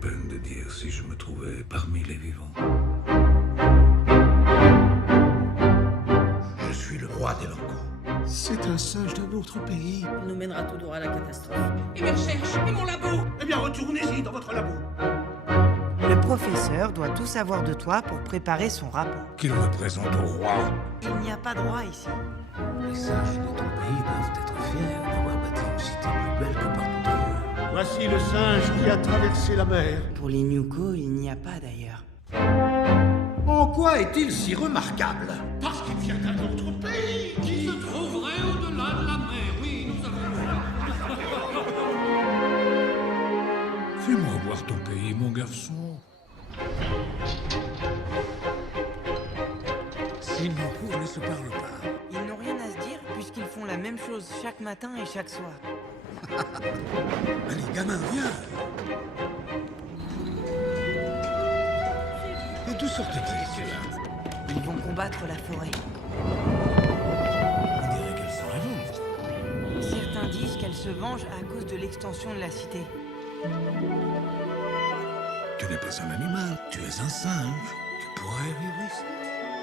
peine de dire si je me trouvais parmi les vivants. Je suis le roi des locaux. C'est un singe d'un autre pays. Il nous mènera tout droit à la catastrophe. Et mes recherches, et mon labo. Eh bien, retournez-y dans votre labo. Le professeur doit tout savoir de toi pour préparer son rapport. Qu'il me présente au roi. Il n'y a pas de roi ici. Les sages de ton pays doivent être fiers d'avoir bâti une cité plus belle que partout ailleurs. Voici le singe qui a traversé la mer. Pour les Nuko, il n'y a pas d'ailleurs. En quoi est-il si remarquable? Parce qu'il vient d'un autre pays qui se trouverait au-delà de la mer. Oui, nous avons... Fais-moi voir ton pays, mon garçon. S'ils nous ne se parlent pas. Ils n'ont rien à se dire puisqu'ils font la même chose chaque matin et chaque soir. Allez, gamin, viens. Et d'où sortent-ils, ceux-là? Ils vont combattre la forêt. On dirait qu'elles sont révoltes. Certains disent qu'elle se venge à cause de l'extension de la cité. Tu n'es pas un animal, tu es un singe. Tu pourrais vivre ici,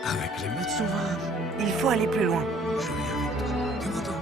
avec les bêtes sauvages. Il faut aller plus loin. Je viens avec toi. Tu m'entends?